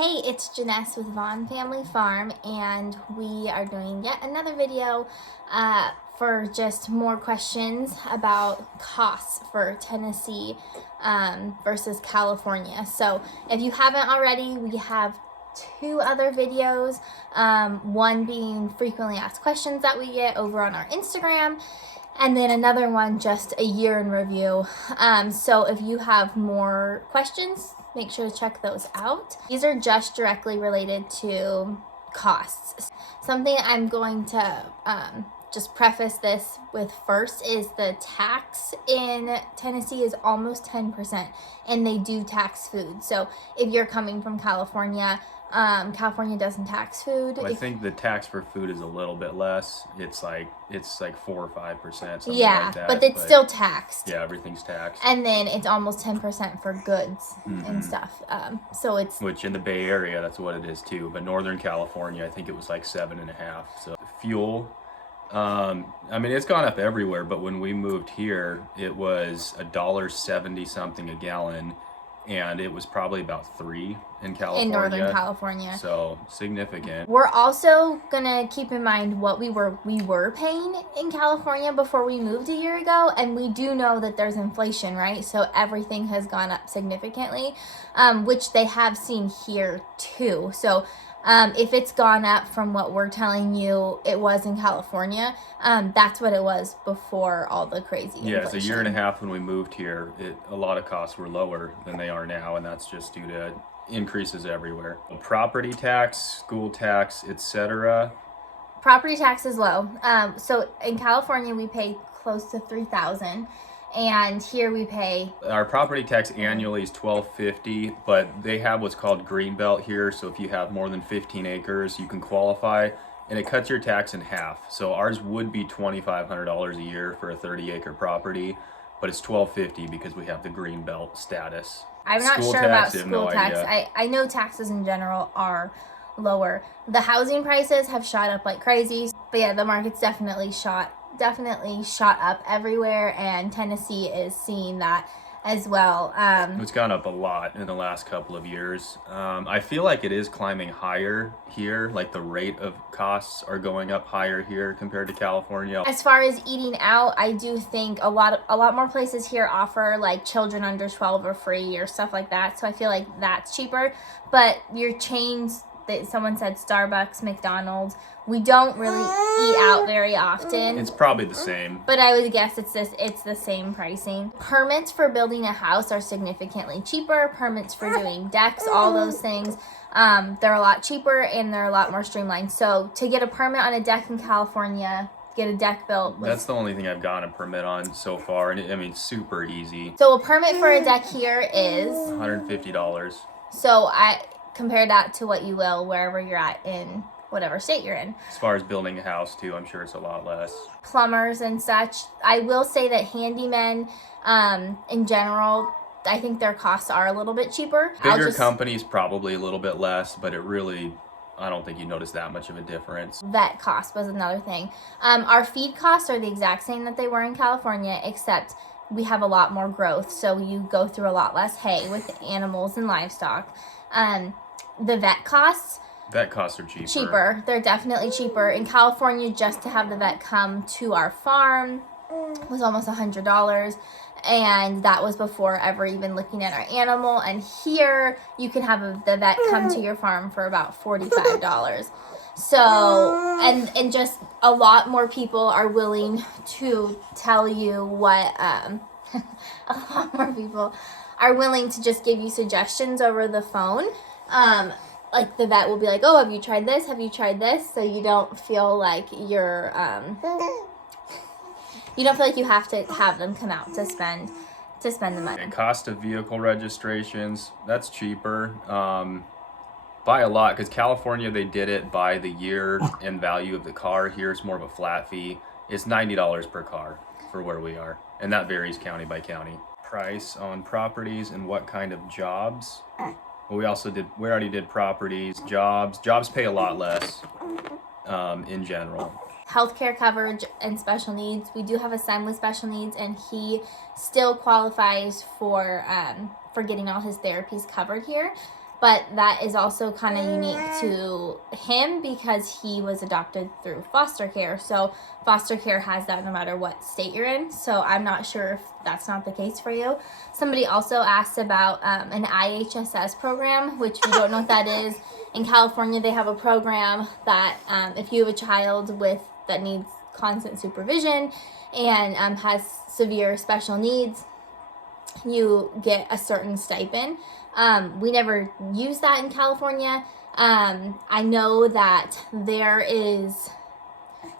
Hey, it's Janess with Vaughan Family Farm, and we are doing yet another video for just more questions about costs for Tennessee versus California. So if you haven't already, we have two other videos, one being frequently asked questions that we get over on our Instagram, and then another one just a year in review. So if you have more questions, make sure to check those out. These are just directly related to costs. Something I'm going to just preface this with first is the tax in Tennessee is almost 10%, and they do tax food. So if you're coming from California, California doesn't tax food. Well, I think the tax for food is a little bit less. It's like 4 or 5%, something like that. But it's still taxed. Yeah, everything's taxed. And then it's almost 10% for goods and stuff. So it's which in the Bay Area, that's what it is too. But Northern California, I think it was like 7.5. So fuel, I mean, it's gone up everywhere. But when we moved here, it was $1.70 something a gallon. And it was probably about 3 in California. In Northern California. So significant. We're also gonna keep in mind what we were paying in California before we moved a year ago, and we do know that there's inflation, right? So everything has gone up significantly, which they have seen here too. So if it's gone up from what we're telling you it was in California, that's what it was before all the crazy inflation. Yeah, it's a year and a half when we moved here. A lot of costs were lower than they are now, and that's just due to increases everywhere. Property tax, school tax, etc. Property tax is low. So in California, we pay close to $3,000. And here we pay. Our property tax annually is $1,250, but they have what's called Greenbelt here. So if you have more than 15 acres, you can qualify, and it cuts your tax in half. So ours would be $2,500 a year for a 30-acre property, but it's $1,250 because we have the Greenbelt status. I'm not sure about school tax. I know taxes in general are lower. The housing prices have shot up like crazy, but yeah, the market's definitely shot up everywhere, and Tennessee is seeing that as well. It's gone up a lot in the last couple of years. I feel like it is climbing higher here, like the rate of costs are going up higher here compared to California. As far as eating out, I do think a lot more places here offer like children under 12 are free or stuff like that, so I feel like that's cheaper. But your chains, someone said Starbucks, McDonald's, we don't really eat out very often. It's probably the same. But I would guess it's the same pricing. Permits for building a house are significantly cheaper. Permits for doing decks, all those things, they're a lot cheaper and they're a lot more streamlined. So to get a permit on a deck in California, get a deck built. That's the only thing I've gotten a permit on so far, and I mean, super easy. So a permit for a deck here is $150. So I compare that to what you will wherever you're at in whatever state you're in. As far as building a house too, I'm sure it's a lot less. Plumbers and such. I will say that handymen, in general, I think their costs are a little bit cheaper. Bigger companies probably a little bit less, but I don't think you notice that much of a difference. Vet cost was another thing. Our feed costs are the exact same that they were in California, except we have a lot more growth, so you go through a lot less hay with animals and livestock. The vet costs are cheaper. They're definitely cheaper. In California, just to have the vet come to our farm was almost $100, and that was before ever even looking at our animal. And here, you can have the vet come to your farm for about $45. So, and just a lot more people are willing to tell you what, a lot more people are willing to just give you suggestions over the phone. Like the vet will be like, oh, have you tried this? Have you tried this? So you don't feel like you have to have them come out to spend the money. And cost of vehicle registrations, that's cheaper. By a lot, because California, they did it by the year and value of the car. Here it's more of a flat fee. It's $90 per car for where we are, and that varies county by county. Price on properties and what kind of jobs. Well, we already did properties. Jobs pay a lot less in general. Healthcare coverage and special needs. We do have a son with special needs, and he still qualifies for getting all his therapies covered here. but that is also kind of unique to him because he was adopted through foster care. So foster care has that no matter what state you're in. So I'm not sure if that's not the case for you. Somebody also asked about an IHSS program, which we don't know what that is. In California, they have a program that if you have a child that needs constant supervision and has severe special needs, you get a certain stipend. We never use that in California. I know that there is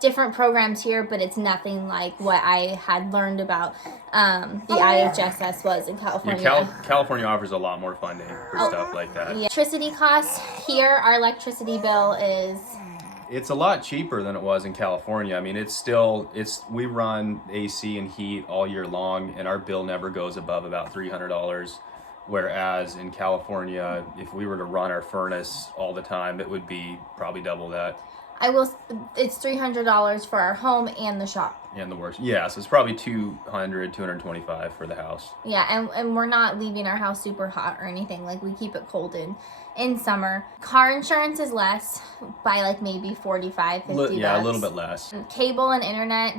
different programs here, but it's nothing like what I had learned about the IHSS was in California. Yeah, California offers a lot more funding for stuff like that. Yeah. Electricity costs here, our electricity bill is... It's a lot cheaper than it was in California. I mean, we run AC and heat all year long, and our bill never goes above about $300. Whereas in California, if we were to run our furnace all the time, it would be probably double that. It's $300 for our home and the shop. And the works. Yeah, so it's probably $225 for the house. Yeah, and we're not leaving our house super hot or anything. Like, we keep it cold in summer. Car insurance is less by like maybe $45, $50. Yeah, a little bit less. Cable and internet,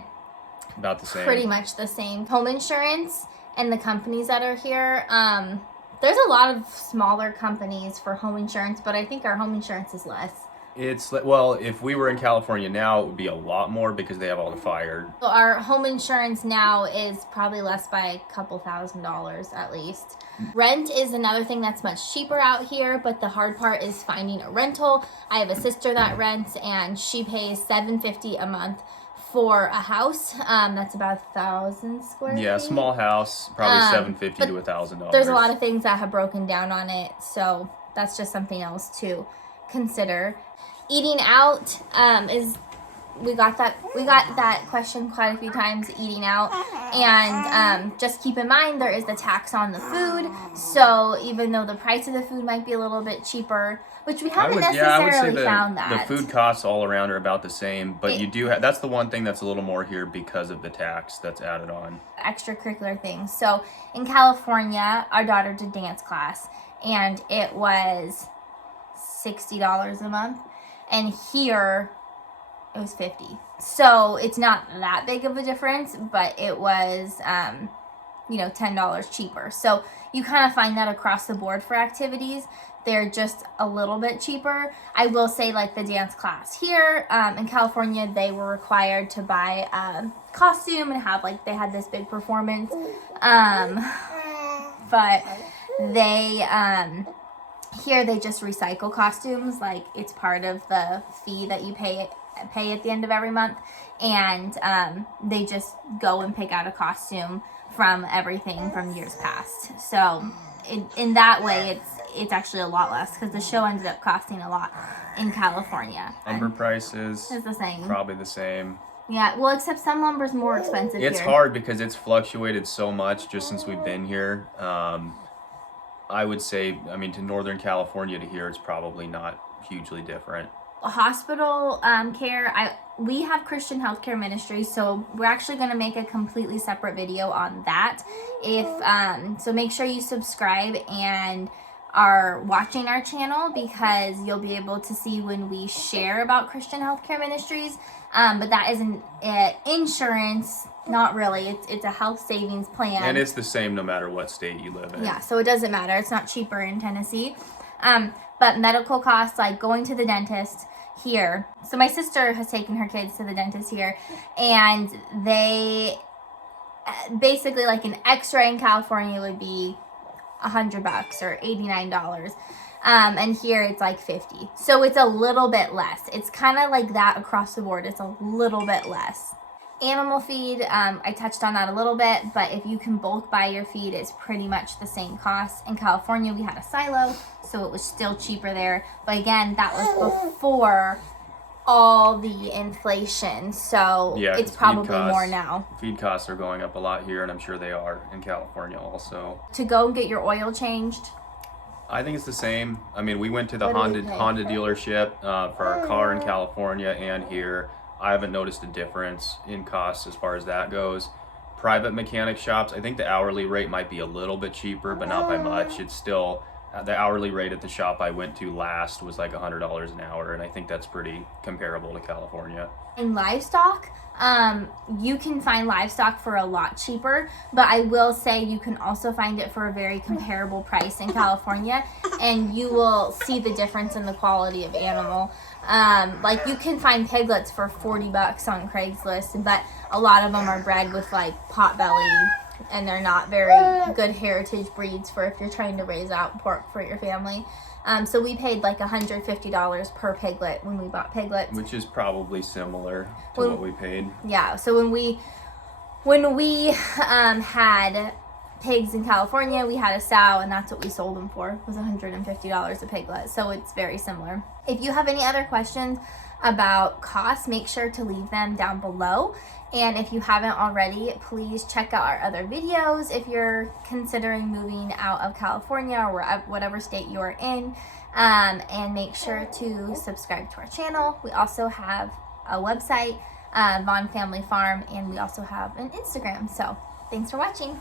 about the same. Pretty much the same. Home insurance and the companies that are here, there's a lot of smaller companies for home insurance, but I think our home insurance is less. Well, if we were in California now, it would be a lot more because they have all the fire. So our home insurance now is probably less by a couple $1,000s at least. Rent is another thing that's much cheaper out here, but the hard part is finding a rental. I have a sister that rents, and she pays $750 a month for a house. That's about 1,000 square feet. Yeah, small house, probably $750 to $1,000. There's a lot of things that have broken down on it, so that's just something else to consider. Eating out we got that question quite a few times, eating out, and just keep in mind there is the tax on the food. So even though the price of the food might be a little bit cheaper, which we haven't necessarily found that. The food costs all around are about the same, but you do have, that's the one thing that's a little more here because of the tax that's added on. Extracurricular things. So in California, our daughter did dance class, and it was $60 a month. And here, it was $50. So it's not that big of a difference, but it was, $10 cheaper. So you kind of find that across the board for activities. They're just a little bit cheaper. I will say, like the dance class here in California, they were required to buy a costume and they had this big performance. But they... here they just recycle costumes, like it's part of the fee that you pay at the end of every month, and they just go and pick out a costume from everything from years past. So in that way, it's actually a lot less because the show ended up costing a lot in California. Lumber prices is the same. Probably the same. Yeah, well, except some lumber's more expensive It's here. hard because it's fluctuated so much just since we've been here. I would say, to Northern California to here, it's probably not hugely different. Hospital care, we have Christian healthcare ministries, so we're actually going to make a completely separate video on that. So make sure you subscribe and are watching our channel, because you'll be able to see when we share about Christian healthcare ministries. But that isn't insurance. Not really. It's a health savings plan. And it's the same no matter what state you live in. Yeah, so it doesn't matter. It's not cheaper in Tennessee. But medical costs, like going to the dentist here. So my sister has taken her kids to the dentist here, and they basically, like an x-ray in California would be $100 or $89. And here it's like $50. So it's a little bit less. It's kind of like that across the board. It's a little bit less. Animal feed, I touched on that a little bit, but if you can bulk buy your feed, it's pretty much the same cost. In California, we had a silo, so it was still cheaper there. But again, that was before all the inflation, so yeah, it's probably more now. Feed costs are going up a lot here, and I'm sure they are in California also. To go and get your oil changed, I think it's the same. We went to the Honda dealership for our car in California and here. I haven't noticed a difference in costs as far as that goes. Private mechanic shops, I think the hourly rate might be a little bit cheaper, but not by much. It's still The hourly rate at the shop I went to last was like $100 an hour, and I think that's pretty comparable to California. In livestock, you can find livestock for a lot cheaper, but I will say you can also find it for a very comparable price in California, and you will see the difference in the quality of animal. Like you can find piglets for $40 on Craigslist, but a lot of them are bred with like potbelly, and they're not very good heritage breeds for if you're trying to raise out pork for your family. So we paid like $150 per piglet when we bought piglets, which is probably similar to what we paid. Yeah. So when we had pigs in California, we had a sow, and that's what we sold them for. It was $150 a piglet. So it's very similar. If you have any other questions about costs, make sure to leave them down below. And if you haven't already, please check out our other videos if you're considering moving out of California or whatever state you are in. And make sure to subscribe to our channel. We also have a website, Vaughan Family Farm, and we also have an Instagram. So thanks for watching.